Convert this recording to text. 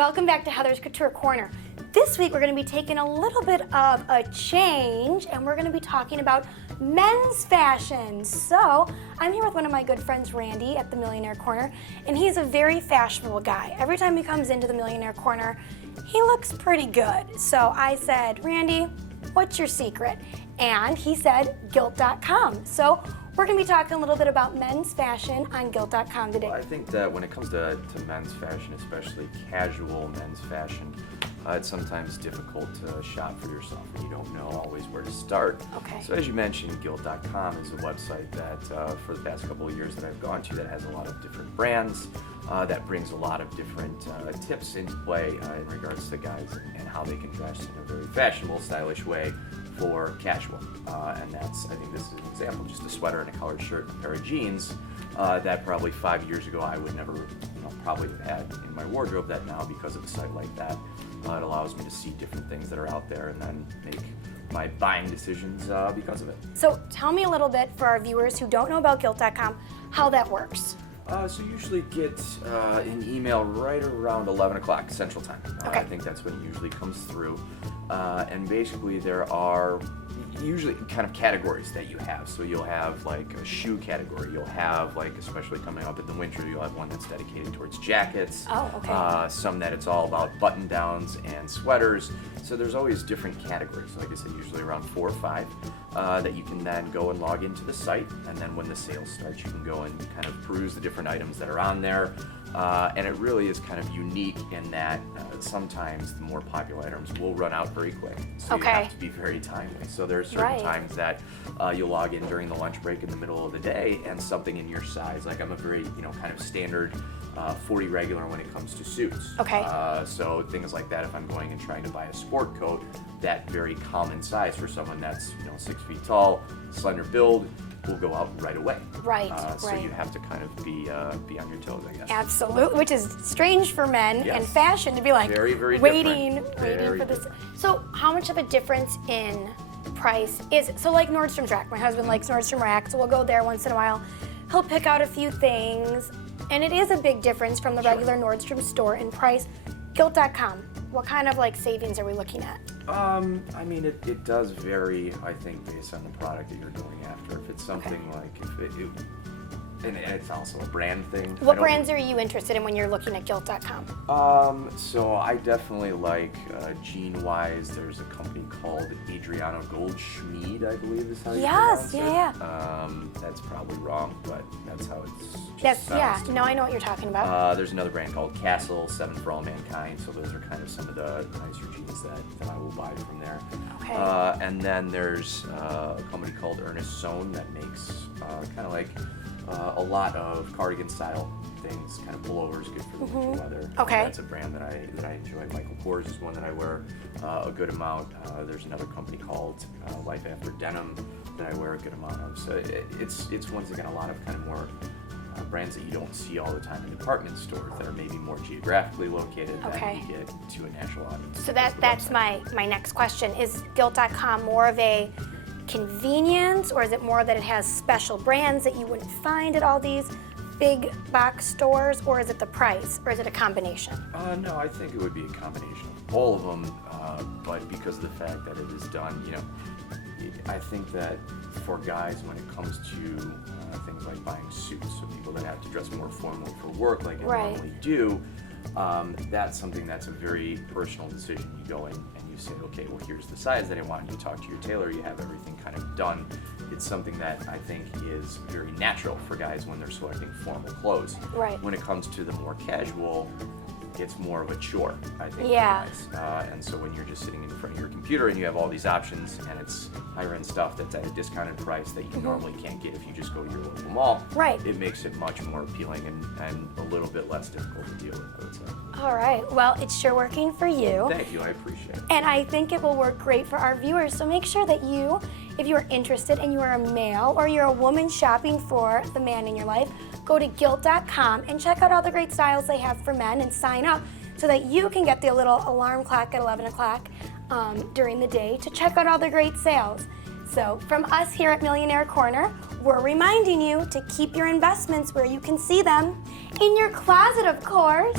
welcome back to Heather's Couture Corner. This week we're going to be taking a little bit of a change and we're going to be talking about men's fashion. So I'm here with one of my good friends, Randy, at the Millionaire Corner, and he's a very fashionable guy. Every time he comes into the Millionaire Corner, he looks pretty good. So I said, Randy, what's your secret? And he said, Giltcom. So we're going to be talking a little bit about men's fashion on Giltcom today. Well, I think that when it comes to men's fashion, especially casual men's fashion, it's sometimes difficult to shop for yourself and you don't know always where to start. Okay. So as you mentioned, Giltcom is a website that for the past couple of years that I've gone to that has a lot of different brands, that brings a lot of different tips into play in regards to guys and how they can dress in a very fashionable, stylish way for casual. And that's, I think this is an example, just a sweater and a colored shirt and a pair of jeans that probably 5 years ago I would never probably have had in my wardrobe that now because of a site like that. It allows me to see different things that are out there and then make my buying decisions because of it. So tell me a little bit for our viewers who don't know about Giltcom, how that works. So you usually get an email right around 11 o'clock Central Time. Okay. I think that's when it usually comes through. And basically there are usually kind of categories that you have. So you'll have like a shoe category. You'll have like, especially coming up in the winter, you'll have one that's dedicated towards jackets. Oh, okay. Some that it's all about button downs and sweaters. So there's always different categories. Like I said, usually around 4 or 5 that you can then go and log into the site. And then when the sale starts, you can go and kind of peruse the different items that are on there. And it really is kind of unique in that sometimes the more popular items will run out very quick. So Okay. you have to be very timely. So there are certain Right. times that you'll log in during the lunch break in the middle of the day and something in your size, like I'm a very, kind of standard 40 regular when it comes to suits. Okay. So things like that, if I'm going and trying to buy a sport coat, that very common size for someone that's 6 feet tall, slender build, will go out right away. Right, So right. you have to kind of be on your toes, I guess. Absolutely, which is strange for men Yes. and fashion to be like Very, very waiting different. for Very this. different. So how much of a difference in price is it? So like Nordstrom's Rack, my husband likes Nordstrom Rack, so we'll go there once in a while. He'll pick out a few things, and it is a big difference from the Sure. regular Nordstrom store in price. Gilt.com, what kind of like savings are we looking at? I mean, it does vary, I think, based on the product that you're going after. If it's something like, and it's also a brand thing. What brands are you interested in when you're looking at Gilt.com? So I definitely like jean-wise. There's a company called Adriano Goldschmied, I believe is how you Yes, pronounce it. yeah. That's probably wrong, but that's how it's. Yes, yeah. No, I know what you're talking about. There's another brand called Castle, 7 for All Mankind. So those are kind of some of the nicer jeans that I will buy from there. Okay. And then there's a company called Ernest Sohn that makes kind of like a lot of cardigan style things, kind of pullovers, good for the winter weather. Okay. That's a brand that I enjoy. Michael Kors is one that I wear a good amount. There's another company called Life After Denim that I wear a good amount of. So it's once again a lot of kind of more brands that you don't see all the time in department stores that are maybe more geographically located Okay. that you get to a national audience. So that's my next question. Is Gilt.com more of a convenience, or is it more that it has special brands that you wouldn't find at all these big box stores, or is it the price, or is it a combination? No, I think it would be a combination of all of them, but because of the fact that it is done, I think that for guys, when it comes to things like buying suits, so people that have to dress more formally for work like they Right. normally do, that's something that's a very personal decision. You go in and you say, okay, well, here's the size that I want. You talk to your tailor, you have everything kind of done. It's something that I think is very natural for guys when they're selecting formal clothes. Right. When it comes to the more casual, it's more of a chore, I think. Yeah. For guys. And so when you're just sitting in front of your computer and you have all these options and it's higher end stuff that's at a discounted price that you normally can't get if you just go to your local mall, Right. it makes it much more appealing and a little bit less difficult to deal with, I would say. All right. Well, it's sure working for you. Thank you, I appreciate it. And I think it will work great for our viewers. So make sure that you, if you are interested and you are a male or you're a woman shopping for the man in your life, go to Gilt.com and check out all the great styles they have for men and sign up so that you can get the little alarm clock at 11 o'clock during the day to check out all the great sales. So from us here at Millionaire Corner, we're reminding you to keep your investments where you can see them, in your closet, of course.